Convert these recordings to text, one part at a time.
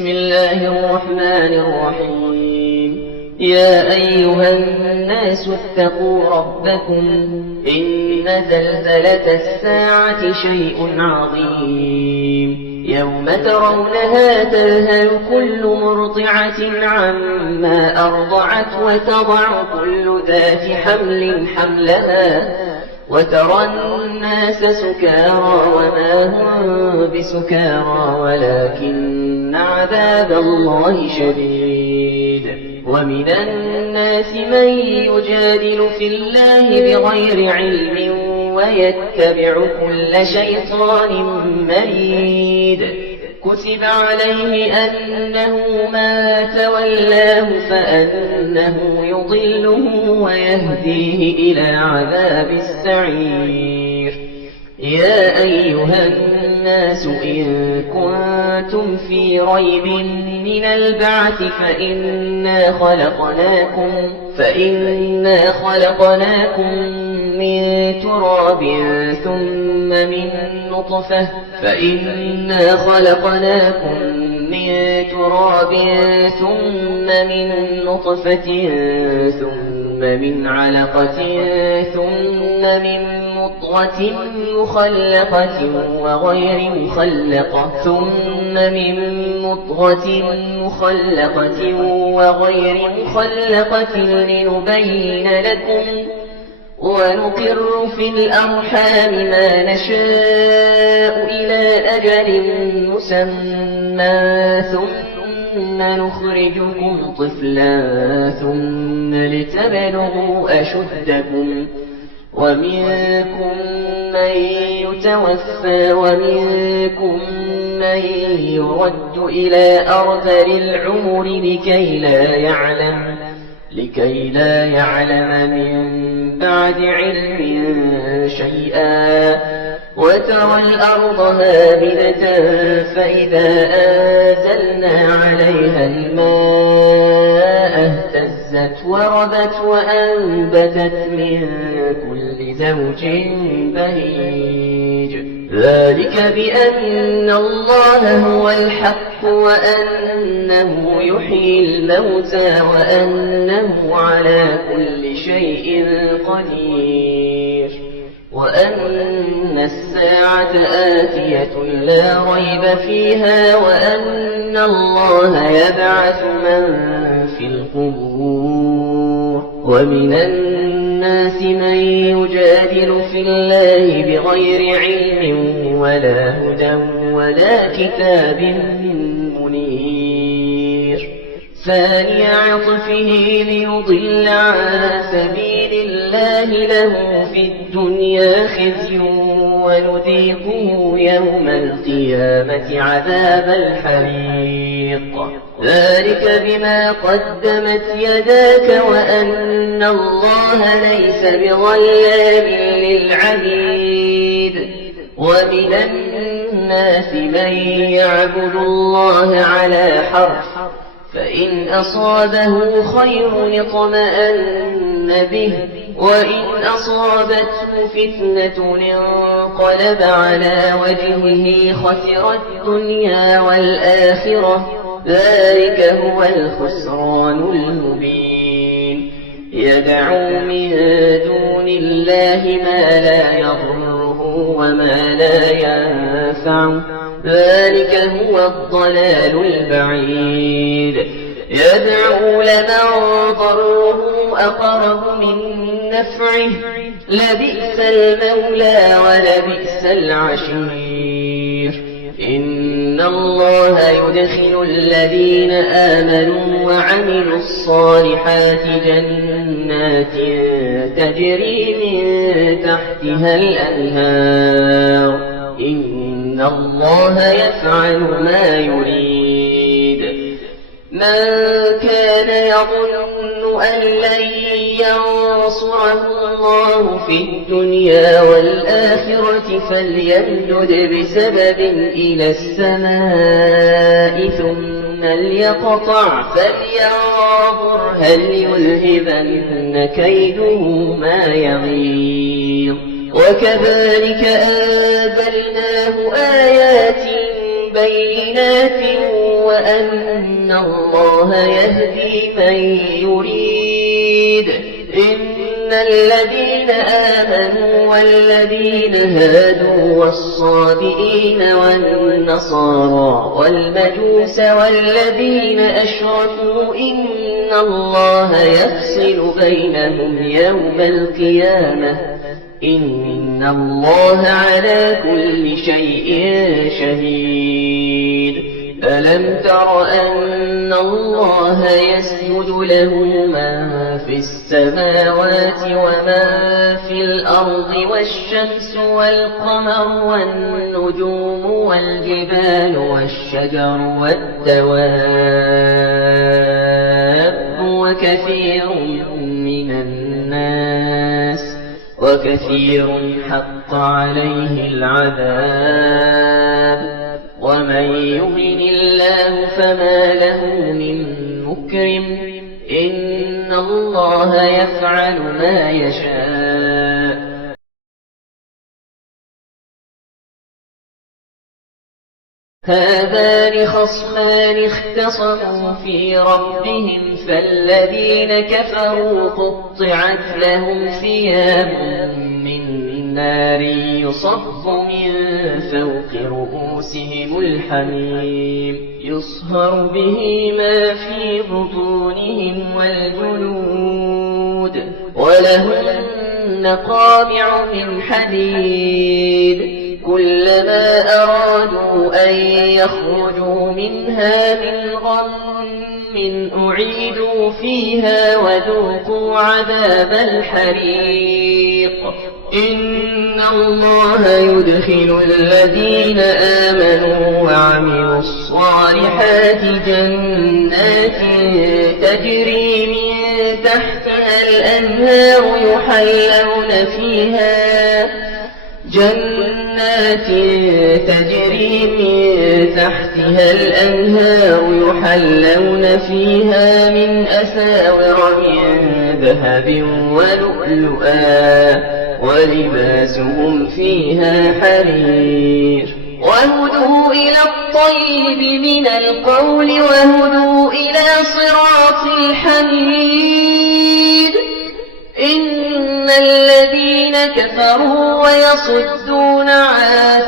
بسم الله الرحمن الرحيم. يا أيها الناس اتقوا ربكم إن زلزلة الساعة شيء عظيم يوم ترونها تذهل كل مرضعة عما أرضعت وتضع كل ذات حمل حملها وترى الناس سكارى وما هم بسكارى ولكن عذاب الله شديد. ومن الناس من يجادل في الله بغير علم ويتبع كل شيطان مريد. كتب عليه أنه ما تولاه فأنه يضله ويهديه إلى عذاب السعير. يا أيها الناس إن كنتم في ريب من البعث فإنا خلقناكم من تراب ثم من نطفة ثم من علقة ثم من مضغة مخلقة وغير مخلقة لنبين لكم ونقر في الأرحام ما نشاء إلى أجل مسمى ثم نخرجكم طفلا ثم لتبلغوا أشدكم ومنكم من يتوفى ومنكم من يرد إلى أرذل العمر لكي لا يعلم من بعد علم شيئا. وترى الأرض هامدة فإذا أنزلنا عليها الماء اهتزت وربت وأنبتت من كل زوج بهيج. ذلك بأن الله هو الحق وأنه يحيي الموتى وأنه على كل شيء قدير وأن الساعة آتية لا ريب فيها وأن الله يبعث من في القبور. ومن الناس من يجادل في الله بغير علم ولا هدى ولا كتاب منير. ثاني عطفه ليضل عن سبيل الله له في الدنيا خزي ونذيقه يوم القيامة عذاب الحريق. ذلك بما قدمت يداك وأن الله ليس بظلام للعبيد. ومن الناس من يعبد الله على حرف فإن أصابه خير اطمأن به وإن أصابته فتنة انقلب على وجهه خسر الدنيا والآخرة. ذلك هو الخسران المبين. يدعو من دون الله ما لا يضره وما لا ينفعه. ذلك هو الضلال البعيد. يدعو لمن ضره أقرب من نفعه لبئس المولى ولبئس العشير. إن الله يدخل الذين آمنوا وعملوا الصالحات جنات تجري من تحتها الأنهار. إن الله يفعل ما يريد. من كان يظن أن لن ينصره الله في الدنيا والآخرة فليمدد بسبب إلى السماء ثم ليقطع فلينظر هل يذهبن كيده ما يغيظ. وكذلك أنزلناه آيات بينات وأن الله يهدي من يريد. إن الذين آمنوا والذين هادوا والصابئين والنصارى والمجوس والذين أشركوا إن الله يفصل بينهم يوم القيامة إن الله على كل شيء شهيد. ألم تر أن الله يسجد له من في السماوات ومن في الأرض والشمس والقمر والنجوم والجبال والشجر والدواب وكثير حق عليه العذاب. ومن يهن الله فما له من مكرم إن الله يفعل ما يشاء. هذان خصمان اختصموا في ربهم فالذين كفروا قطعت لهم ثياب من نار يصب من فوق رؤوسهم الحميم يصهر به ما في بطونهم والجلود ولهم مقامع من حديد كلما أرادوا أن يخرجوا منها من غم أعيدوا فيها وذوقوا عذاب الحريق. إن الله يدخل الذين آمنوا وعملوا الصالحات جنات تجري من تحتها الأنهار يحلون فيها من أساور من ذهب ولؤلؤا ولباسهم فيها حرير. وهدوا إلى الطيب من القول وهدوا إلى صراط الحميد. إن الذين كفروا ويصدون عن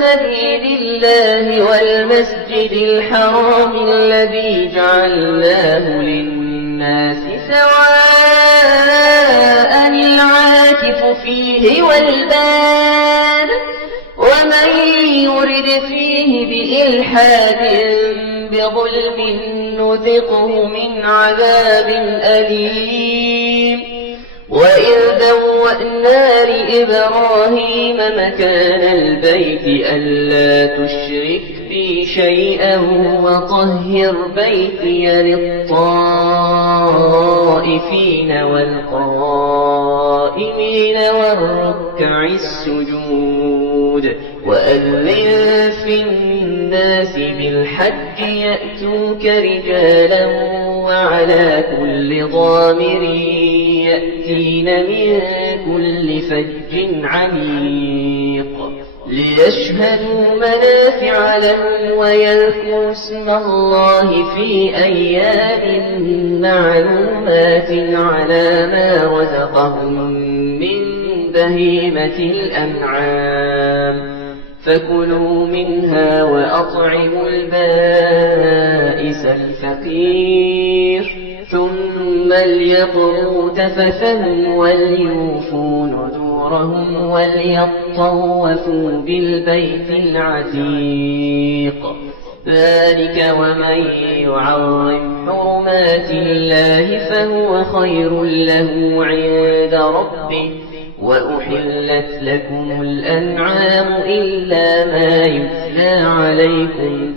سبيل الله والمسجد الحرام الذي جعلناه للناس سواء العاكف فيه والباد ومن يرد فيه بإلحاد بظلم نذقه من عذاب أليم. وإذ بوأنا لإبراهيم مكان البيت ألا تشرك بي شيئا وطهر بيتي للطائفين والقائمين والركع السجود. وأذن في الناس بالحج يأتوك رجالا وعلى كل ضامر يأتين من كل فج عميق ليشهدوا منافع لهم ويذكروا اسم الله في أيام معلومات على ما رزقهم من بهيمة الأنعام فكلوا منها وأطعموا البائس الفقير ثم ليقضوا تفثهم وليوفوا نذورهم وليطوفوا بالبيت العتيق. ذلك ومن يعظم حرمات الله فهو خير له عند ربه. وأحلت لكم الأنعام إلا ما يتلى عليكم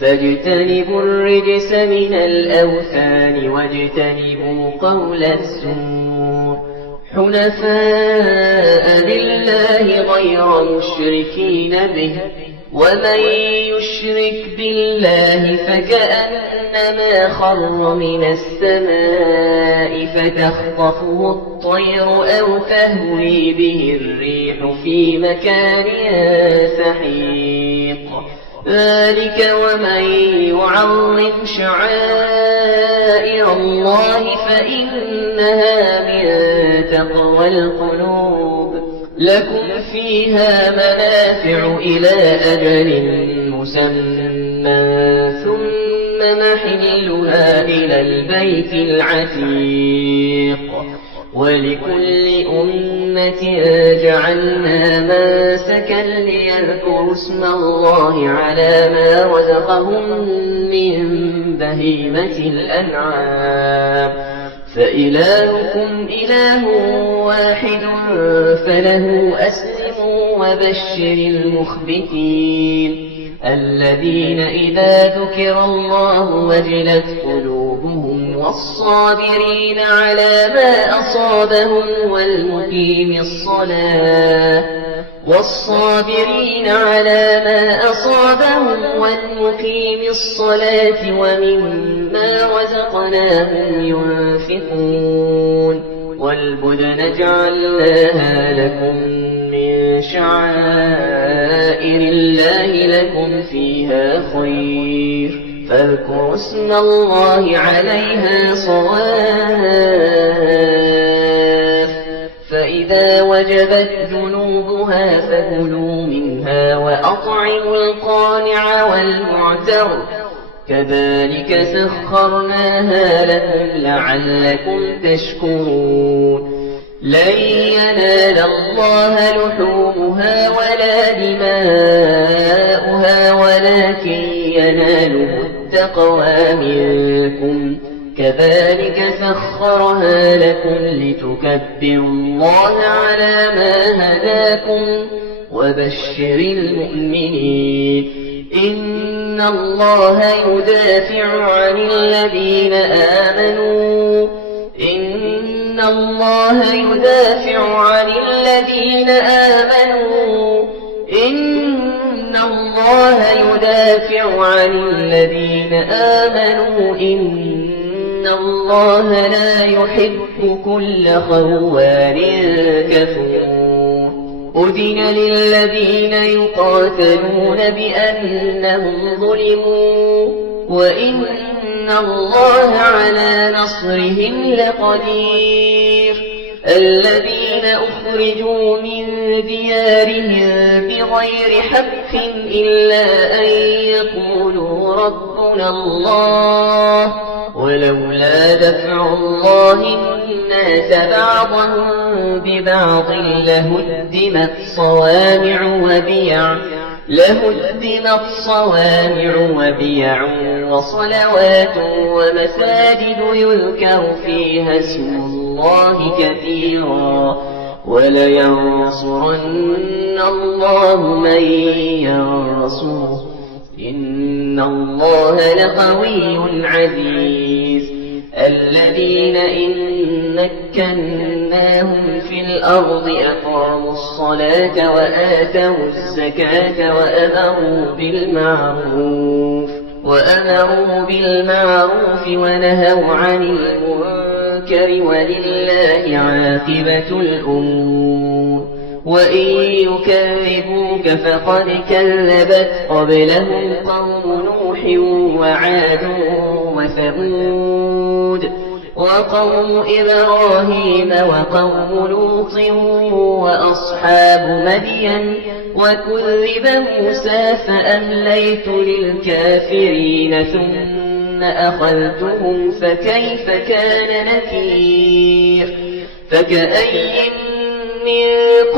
فاجتنبوا الرجس من الأوثان واجتنبوا قول الزور. حنفاء لله غير مشركين به ومن يشرك بالله فكأنما خر من السماء فتخطفه الطير أو تهوي به الريح في مكان سحيق ذلك ومن يعظم شعائر الله فإنها من تقوى القلوب لكم فيها منافع إلى أجل مسمى ثم محلها إلى البيت العتيق ولكل أمة جعلنا منسكا ليذكروا اسم الله على ما رزقهم من بهيمة الأنعام فإلهكم إله واحد فله أسلموا وبشر المخبتين الذين إذا ذكر الله وجلت قلوبهم والصابرين على ما أصابهم والمقيم الصلاة ومما رزقناهم ينفقون والبدن جعلناها لكم من شعائر الله لكم فيها خير فاذكروا اسم الله عليها صواف فإذا وجبت جنوبها فكلوا منها وأطعموا القانع والمعتر كذلك سخرناها لكم لعلكم تشكرون لن ينال الله لحومها ولا دماؤها ولكن يناله التقوى منكم كذلك سخرها لكم لتكبروا الله على ما هداكم وبشر المؤمنين إن الله يدافع عن الذين آمنوا إن الله لا يحب كل خوان كفور أذن للذين يقاتلون بأنهم ظلموا وإن الله على نصرهم لقدير الذين أخرجوا من ديارهم بغير حق إلا أن يقولوا ربنا الله ولولا دفع الله الناس بعضهم ببعض لهدمت صوامع وبيع وصلوات ومساجد يذكر فيها اسم الله كثيرا ولينصرن الله من ينصره إن الله لقوي عزيز الذين إن مكناهم في الأرض أقاموا الصلاة وآتوا الزكاة وأمروا بالمعروف ونهوا عن المنكر ولله عاقبة الأمور وإن يكذبوك فقد كذبت قبلهم قوم نوح وعاد وثمود وقوم إبراهيم وقوم لوط وأصحاب مدين وكذب موسى فأمليت للكافرين ثم أخذتهم فكيف كان نكير فكأي من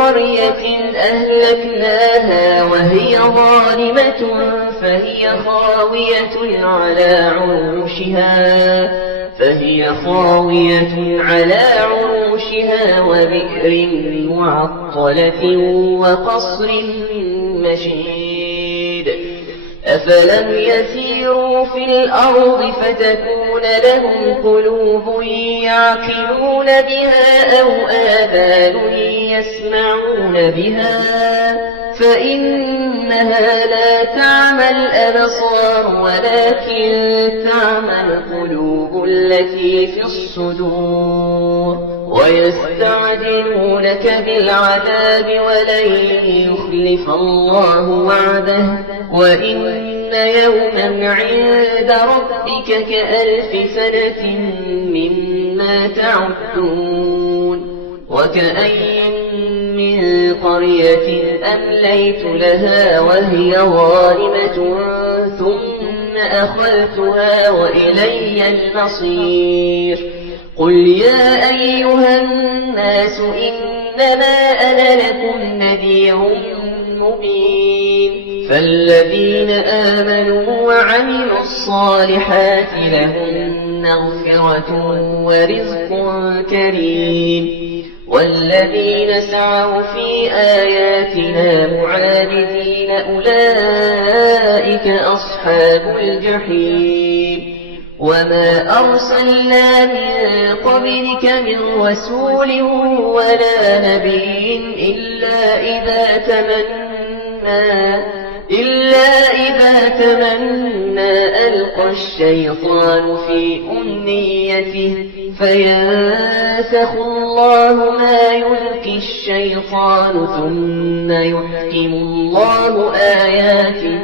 قرية أهلكناها وهي ظالمة فهي خاوية على عروشها وبئر معطلة وقصر مشيد أفلم يسيروا في الأرض فتكون تكون لهم قلوب يعقلون بها أو آذان يسمعون بها فإنها لا تعمى الأبصار ولكن تعمى القلوب التي في الصدور ويستعجلونك بالعذاب ولن يخلف الله وعده وإن يوما عند ربك كألف سنة مما تعدون وكأي من قرية أمليت لها وهي ظالمة ثم أخذتها وإلي المصير قل يا أيها الناس إنما أنا لكم نذير مبين فالذين آمنوا وعملوا الصالحات لهم مغفرة ورزق كريم والذين سعوا في آياتنا معاجزين أولئك أصحاب الجحيم وما أرسلنا من قبلك من رسول ولا نبي إلا إذا تمنى ألقى الشيطان في أمنيته فينسخ الله ما يلقي الشيطان ثم يحكم الله آياته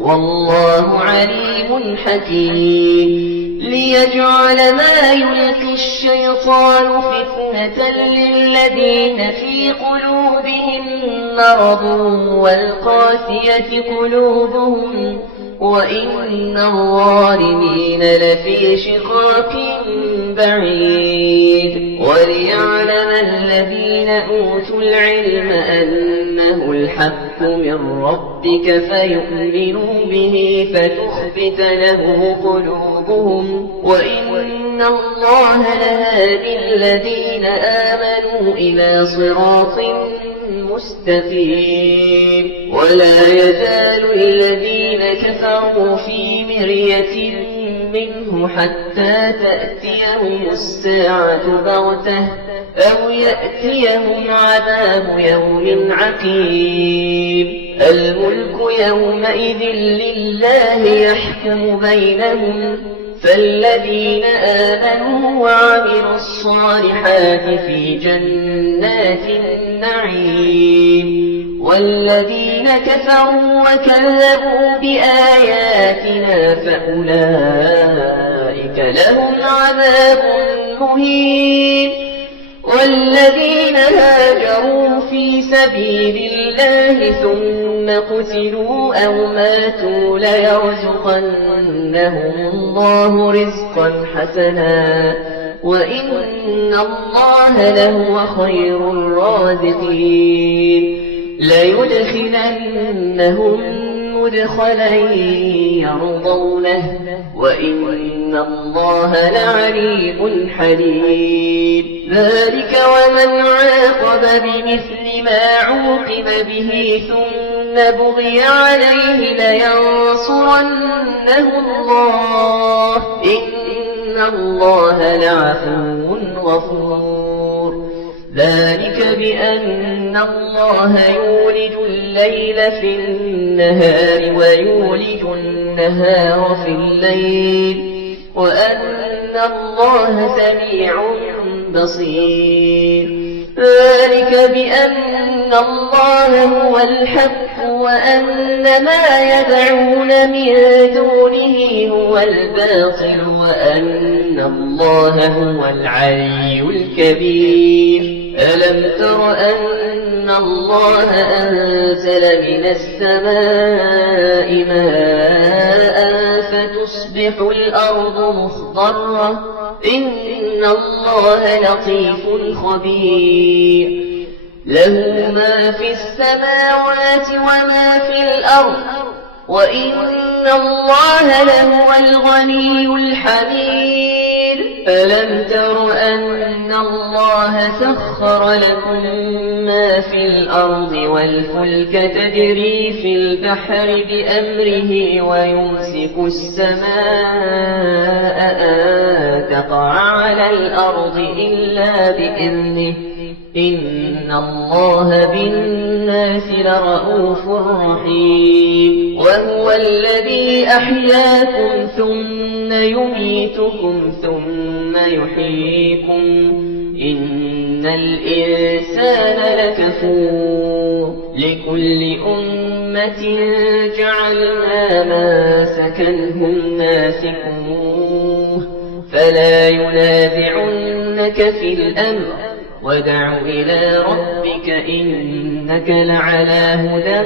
والله عليم حكيم ليجعل ما يلقي الشيطان فتنة للذين في قلوبهم مرض والقاسية قلوبهم وإن الظالمين لفي شقاق بعيد وليعلم الذين أوتوا العلم أنه الحق من ربك فيؤمنوا به فتخبت له قلوبهم وإن الله لهادي الذين آمنوا إلى صراط مستقيم ولا يزال الذين كفروا في مرية منه حتى تأتيهم الساعة بغتة أو يأتيهم عذاب يوم عقيم الملك يومئذ لله يحكم بينهم فالذين آمنوا وعملوا الصالحات في جنات النعيم والذين كفروا وكذبوا بآياتنا فأولئك لهم عذاب مهين والذين هاجروا في سبيل الله ثم قتلوا أو ماتوا ليرزقنهم الله رزقا حسنا وإن الله لهو خير الرازقين ليدخلنهم مدخلا يرضونه وإن الله لعليم حليم ذلك ومن عاقب بمثل ما عوقب به ثم بغي عليه لينصرنه الله إن الله لعفو غفور ذلك بأن الله يولج الليل في النهار ويولج النهار في الليل وأن الله سميع بصير ذلك بأن الله هو الحق وأن ما يدعون من دونه هو الباطل وأن الله هو العلي الكبير ألم تر أن الله أنزل من السماء ماء فتصبح الأرض مخضرة إن الله لطيف خبير له ما في السماوات وما في الأرض وإن الله لهو الغني الحميد ألم تر أن الله سخر لكم ما في الأرض والفلك تجري في البحر بأمره ويمسك السماء أن تقع على الأرض إلا بإذنه إن الله بالناس لرءوف رحيم وهو الذي أحياكم ثم يميتكم ثم يحييكم إن الإنسان لكفور لكل أمة جعلنا ما سكنهم ناسكوه فلا ينازعنك في الأمر ودع إلى ربك إنك لعلى هدى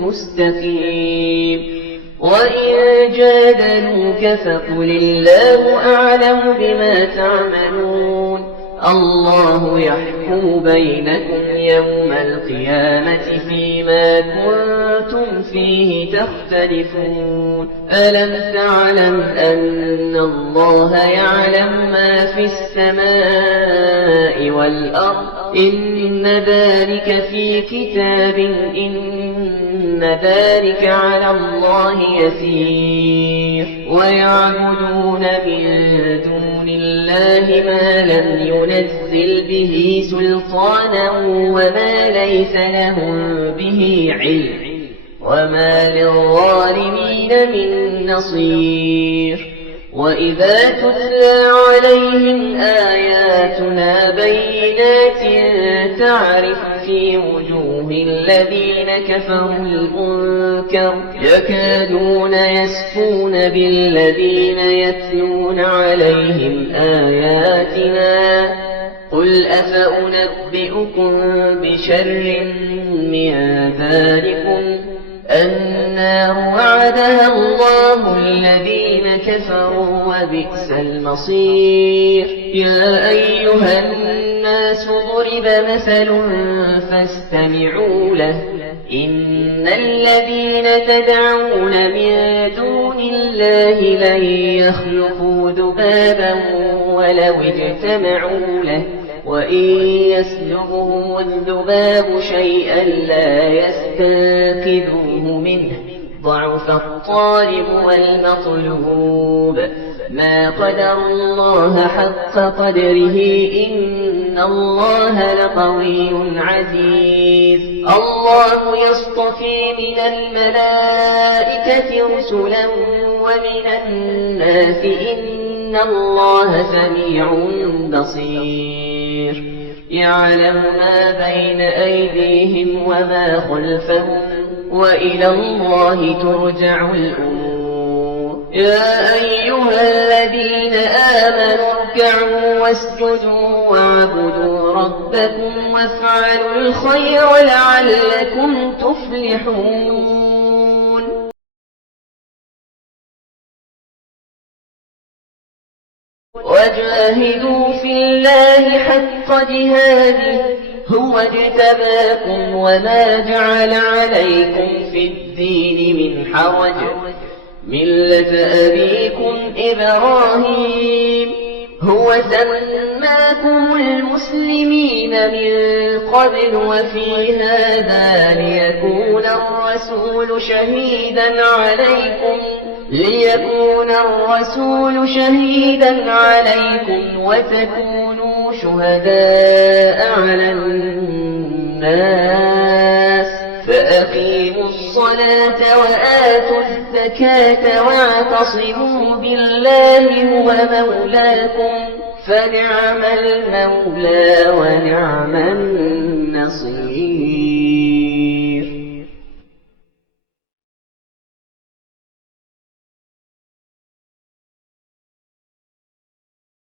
مستقيم وإن جادلوك فقل الله أعلم بما تعملون الله يحكم بينكم يوم القيامة فيما كنتم فيه تختلفون ألم تعلم أن الله يعلم ما في السماء والأرض إن ذلك في كتاب إن ذلك على الله يسير ويعبدون من دون الله ما لم ينزل به سلطانا وما ليس لهم به علم وما للظالمين من نصير وإذا تتلى عليهم آياتنا بينات تعرف في وجوه الذين كفروا المنكر يكادون يسفون بالذين يتلون عليهم آياتنا قل أفأنبئكم بشر من ذلكم النار وعدها الله الذين كفروا وبئس المصير يا أيها الناس ضرب مثل فاستمعوا له إن الذين تدعون من دون الله لن يخلقوا ذبابا ولو اجتمعوا له وإن يسلبهم الذباب شيئا لا يستنقذوه منه ضعف الطالب والمطلوب ما قدر الله حق قدره إن الله لقوي عزيز الله يصطفي من الملائكة رسلا ومن الناس إن الله سميع بصير يعلم ما بين أيديهم وما خلفهم وإلى الله ترجع الأمور يا أيها الذين آمنوا اركعوا واسجدوا واعبدوا ربكم وافعلوا الخير لعلكم تفلحون وجاهدوا في الله حق جهاده هو اجتباكم وما جعل عليكم في الدين من حرج ملة أبيكم إبراهيم هو سماكم المسلمين من قبل وفي هذا ليكون الرسول شهيدا عليكم وتكونوا شهداء على الناس فأقيموا الصلاة وآتوا الزكاة واعتصموا بالله هو مولاكم فنعم المولى ونعم النصير